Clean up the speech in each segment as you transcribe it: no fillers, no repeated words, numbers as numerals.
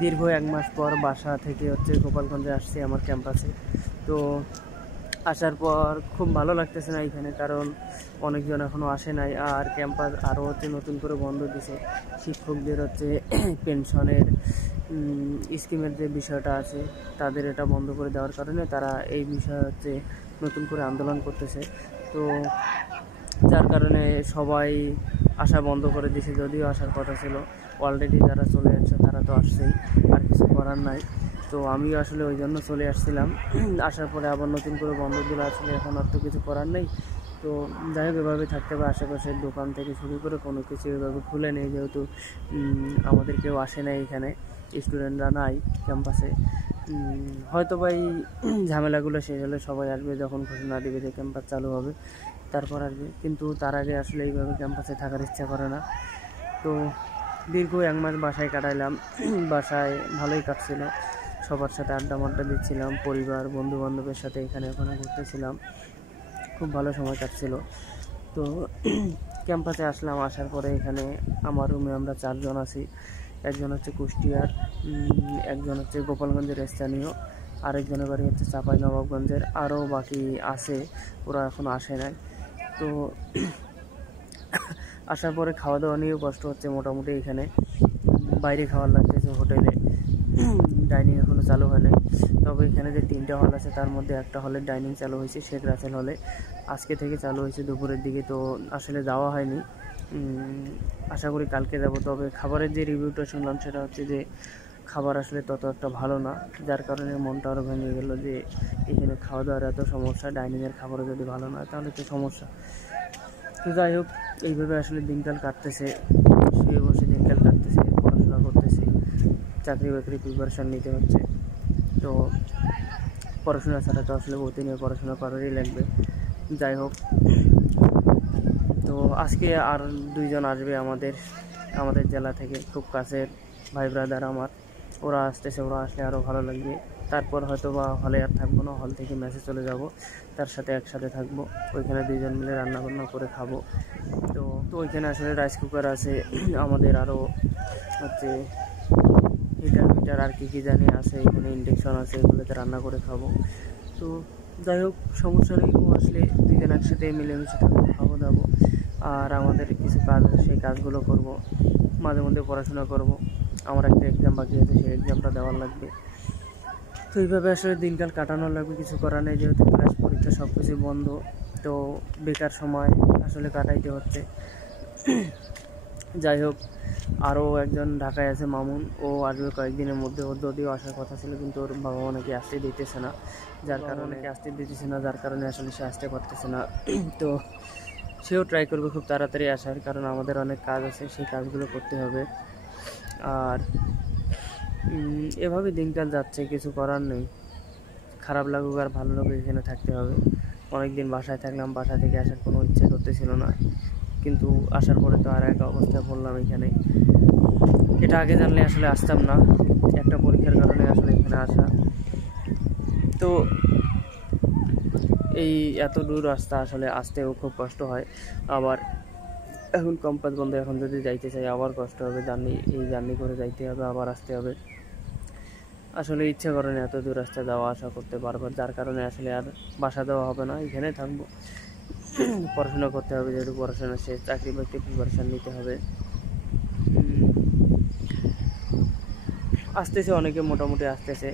দীর্ঘ 1 মাস পর বাসা থেকে হচ্ছে গোপালগঞ্জে আসছি আমার ক্যাম্পাসে। তো আসার পর খুব ভালো লাগতেছে না এখানে, কারণ অনেকজন এখনও আসে নাই। আর ক্যাম্পাস আরও হচ্ছে নতুন করে বন্ধ দিছে। শিক্ষকদের হচ্ছে পেনশনের স্কিমের যে বিষয়টা আছে তাদের এটা বন্ধ করে দেওয়ার কারণে তারা এই বিষয়ে হচ্ছে নতুন করে আন্দোলন করতেছে। তো যার কারণে সবাই আসা বন্ধ করে দিয়েছে, যদিও আসার কথা ছিল। অলরেডি যারা চলে যাচ্ছে তারা তো আসছেই, আর কিছু করার নাই। তো আমিও আসলে ওই জন্য চলে আসছিলাম। আসার পরে আবার নতুন করে বন্ধ দিলে আসলে এখন আর তো কিছু করার নেই। তো যাই হোক, এভাবে থাকতে হবে। আশেপাশের দোকান থেকে শুরু করে কোনো কিছু এভাবে খুলে নেই, যেহেতু আমাদের কেউ আসে না এখানে, স্টুডেন্টরা নাই ক্যাম্পাসে। হয়তো বা এই ঝামেলাগুলো শেষ হলে সবাই আসবে, যখন ঘোষণা দেবে যে ক্যাম্পাস চালু হবে তারপর আসবে। কিন্তু তার আগে আসলে এইভাবে ক্যাম্পাসে থাকার ইচ্ছা করে না। তো দীর্ঘ 1 মাস বাসায় কাটাইলাম। বাসায় ভালোই কাটছিল, সবার সাথে আড্ডা দিচ্ছিলাম, পরিবার বন্ধুবান্ধবের সাথে এখানে ওখানে ঘুরতেছিলাম, খুব ভালো সময় কাটছিল। তো ক্যাম্পাসে আসলাম। আসার পরে এখানে আমার রুমে আমরা 4 জন আছি। একজন হচ্ছে কুষ্টিয়ার, একজন হচ্ছে গোপালগঞ্জের স্থানীয়, আরেকজনের বাড়ি হচ্ছে চাঁপাইনবাবগঞ্জের, আরও বাকি আছে, ওরা এখনও আসে নাই। তো আসার পরে খাওয়া দাওয়া নিয়েও কষ্ট হচ্ছে মোটামুটি। এখানে বাইরে খাওয়ার লাগতেছে, হোটেলে ডাইনিং এখনও চালু হয় নাই। তবে এখানে যে 3টা হল আছে তার মধ্যে একটা হলের ডাইনিং চালু হয়েছে, শেখ রাসেল হলে। আজকে থেকে চালু হয়েছে দুপুরের দিকে। তো আসলে যাওয়া হয়নি, আশা করি কালকে যাব। তবে খাবারের যে রিভিউটা শুনলাম সেটা হচ্ছে যে খাবার আসলে তত একটা ভালো না, যার কারণে মনটা আরও ভেঙে গেল যে এখানে খাওয়া দাওয়ার এত সমস্যা, ডাইনিংয়ের খাবারও যদি ভালো না হয় তাহলে তো সমস্যা। তো যাই হোক, এইভাবে আসলে দিনকাল কাটতেছে, শুয়ে বসে দিনকাল কাটতেছে, পড়াশোনা করতেছি, চাকরি বাকরি প্রিপারেশান নিতে হচ্ছে। তো পড়াশোনা ছাড়া তো আসলে প্রতিনিয়ত পড়াশোনা করারই লাগবে। যাই হোক, তো আজকে আর 2 জন আসবে আমাদের জেলা থেকে, খুব কাছের ভাই ব্রাদার আমার। ওরা আসতেছে, ওরা আসলে আরও ভালো লাগবে। তারপর হয়তো বা হলে আর থাকবো না, হল থেকে মেসে চলে যাব, তার সাথে একসাথে থাকবো, ওইখানে 2 জন মিলে রান্নাবান্না করে খাবো। তো ওইখানে আসলে রাইস কুকার আছে আমাদের, আরও হচ্ছে হিটার আর কি জানি আছে, এখানে ইন্ডাকশন আছে, এগুলোতে রান্না করে খাবো। তো যাই হোক, সমস্যা নেই। ও আসলে 2 জন একসাথে মিলেমিশে থাকবো, খাবো দাবো। আর আমাদের কিছু কাজ আছে, সেই কাজগুলো করব, মাঝে মধ্যে পড়াশোনা করব। আমার একটা এক্সাম বাকি আছে, সেই এক্সামটা দেওয়ার লাগবে। তো এইভাবে আসলে দিনকাল কাটানোর লাগবে, কিছু করার নেই, যেহেতু ক্লাস পরীক্ষা সব কিছু বন্ধ। তো বেকার সময় আসলে কাটাইতে হচ্ছে। যাই হোক, আরও একজন ঢাকায় আছে, মামুন, ও আসবে কয়েকদিনের মধ্যে। ওর যদিও আসার কথা ছিল, কিন্তু ওর বাবা অনেকে আসতে দিতেছে না, যার কারণে আসলে সে আসতে পারতেছে না। তো সেও ট্রাই করবে খুব তাড়াতাড়ি আসার, কারণ আমাদের অনেক কাজ আছে, সেই কাজগুলো করতে হবে। আর এভাবে দিনকাল যাচ্ছে, কিছু করার নেই। খারাপ লাগুক আর ভালো লাগুক, এখানে থাকতে হবে। অনেক দিন বাসায় থাকলাম, বাসা থেকে আসার কোনো ইচ্ছে করতেছিল না, কিন্তু আসার পরে তো আর এক অবস্থায় বললাম এখানে। এটা আগে জানলে আসলে আসতাম না, একটা পরীক্ষার কারণে আসলে এখানে আসা। তো এই এত দূর রাস্তা আসলে আসতেও খুব কষ্ট হয়। আবার এখন ক্যাম্পাস বন্ধ, এখন যদি যাইতে চাই আবার কষ্ট হবে, জার্নি করে যাইতে হবে, আবার আসতে হবে। আসলে ইচ্ছে করে না এত দূর রাস্তা যাওয়া আসা করতে বারবার, যার কারণে আসলে আর বাসা দেওয়া হবে না, এখানে থাকবো। পড়াশোনা করতে হবে, যেহেতু পড়াশোনা শেষ, চাকরি বাকরি প্রিপারেশান নিতে হবে। আসতেছে অনেকে, মোটামুটি আসতেছে,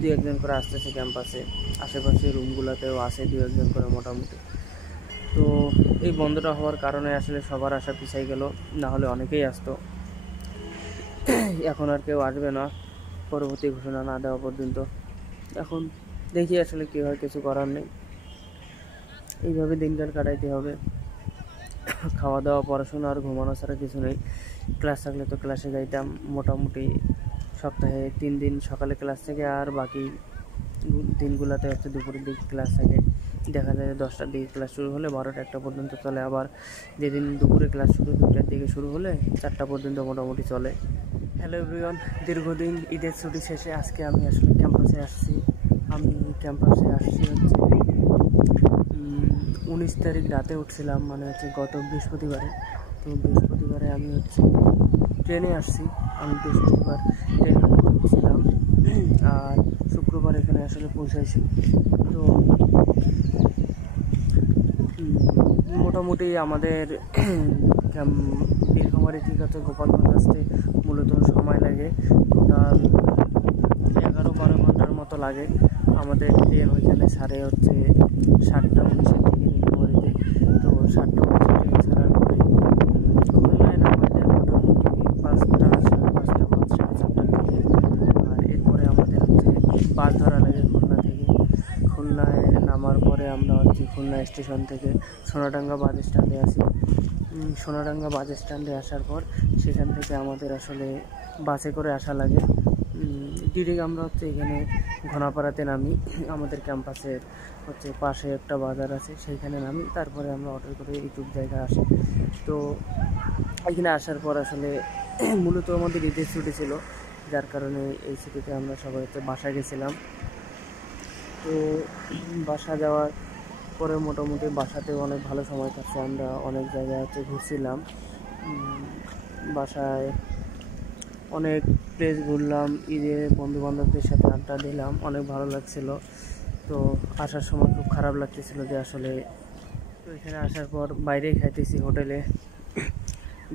2-1 জন করে আসতেছে ক্যাম্পাসে। আশেপাশে রুমগুলোতেও আসে 2-1 জন করে মোটামুটি। তো এই বন্ধটা হওয়ার কারণে আসলে সবার আসা পিছাই গেল, না হলে অনেকেই আসতো। এখন আর কেউ আসবে না পরবর্তী ঘোষণা না দেওয়া পর্যন্ত। এখন দেখি আসলে কী হয়, কিছু করার নেই, এইভাবে দিনকাল কাটাইতে হবে। খাওয়া দাওয়া, পড়াশোনা আর ঘুমানো ছাড়া কিছু নেই। ক্লাস থাকলে তো ক্লাসে যাইতাম, মোটামুটি সপ্তাহে 3 দিন সকালে ক্লাস থাকে, আর বাকি দিনগুলোতে হচ্ছে দুপুরের দিকে ক্লাস থাকে। দেখা যায় 10টার দিকে ক্লাস শুরু হলে 12টা-1টা পর্যন্ত চলে, আবার যেদিন দুপুরে ক্লাস শুরু 2টার দিকে শুরু হলে 4টা পর্যন্ত মোটামুটি চলে। হ্যালো এভরিওয়ান, দীর্ঘদিন ঈদের ছুটি শেষে আজকে আমি আসলে ক্যাম্পাসে আসছি। আমি ক্যাম্পাসে আসছি হচ্ছে 19 তারিখ রাতে উঠছিলাম, মানে হচ্ছে গত বৃহস্পতিবারে। তো তো বৃহস্পতিবারে আমি হচ্ছে ট্রেনে আসছি। আমি বৃহস্পতিবার ট্রেনে ঢুকছিলাম আর শুক্রবার এখানে আসলে পৌঁছাইছি। তো মোটামুটি আমাদের নীলফামারী থেকে হচ্ছে গোপালগঞ্জ আসতে মূলত সময় লাগে টোটাল 11-12 ঘন্টার মতো লাগে। আমাদের ট্রেন ওইখানে ছাড়ে হচ্ছে 7টা 19 থেকে নীলফামারীতে। তো 7টা 19 ট্রেন ছাড়ার পরে খুলনায় নামাইতে মোটামুটি 5টা 5:30 5:30 দিকে। আর এরপরে আমাদের হচ্ছে বাস ধরা লাগে খুলনা থেকে। খুলনায় নামার পরে আমরা হচ্ছে খুলনা স্টেশন থেকে সোনাডাঙ্গা বাস স্ট্যান্ডে আসি। সোনাডাঙ্গা বাস স্ট্যান্ডে আসার পর সেখান থেকে আমাদের আসলে বাসে করে আসা লাগে। ডিরেক্ট আমরা হচ্ছে এখানে ঘোনাপাড়াতে নামি। আমাদের ক্যাম্পাসের হচ্ছে পাশে একটা বাজার আছে, সেইখানে নামি। তারপরে আমরা অটো করে এইটুক জায়গায় আসি। তো এখানে আসার পর আসলে মূলত আমাদের ঈদের ছুটি ছিল, যার কারণে এই ছুটিতে আমরা সবাই হচ্ছে বাসা গেছিলাম। তো বাসা যাওয়ার পরে মোটামুটি বাসাতেও অনেক ভালো সময় কাটছে। আমরা অনেক জায়গায় হচ্ছে ঘুরছিলাম, বাসায় অনেক প্লেস ঘুরলাম, ঈদে বন্ধুবান্ধবদের সাথে আড্ডা দিলাম, অনেক ভালো লাগছিল। তো আসার সময় খুব খারাপ লাগতেছিল যে আসলে, তো এখানে আসার পর বাইরেই খাইতেছি হোটেলে,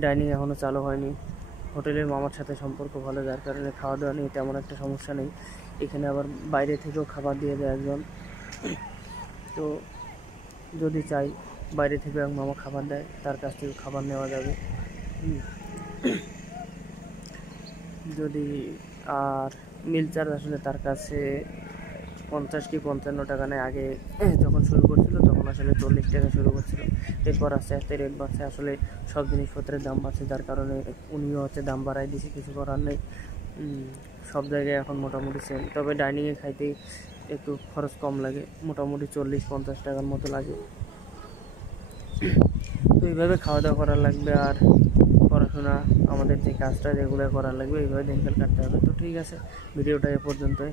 ডাইনিং এখনও চালু হয়নি। হোটেলের মামার সাথে সম্পর্ক ভালো, যার কারণে খাওয়া দাওয়া নিয়ে তেমন একটা সমস্যা নেই। এখানে আবার বাইরে থেকেও খাবার দিয়ে দেয় একজন। তো যদি চাই বাইরে থেকে এক মামা খাবার দেয়, তার কাছ থেকে খাবার নেওয়া যাবে। যদি আর মিল চার্জ আসলে তার কাছে 50 কি 55 টাকা নেয়। আগে যখন শুরু করছিল তখন আসলে 40 টাকা শুরু করছিল, এরপর আস্তে আস্তে রেট বাড়ছে। আসলে সব জিনিসপত্রের দাম বাড়ছে, যার কারণে উনিও হচ্ছে দাম বাড়াই দিয়েছে, কিছু করার নেই। সব জায়গায় এখন মোটামুটি সেম, তবে ডাইনিংয়ে খাইতে একটু খরচ কম লাগে, মোটামুটি 40-50 টাকার মতো লাগে। তো এইভাবে খাওয়া দাওয়া করা লাগবে, আর পড়াশোনা আমাদের যে কাজটা রেগুলার করা লাগবে, এইভাবে দিনকাল কাটতে হবে। তো ঠিক আছে, ভিডিওটা এ পর্যন্তই।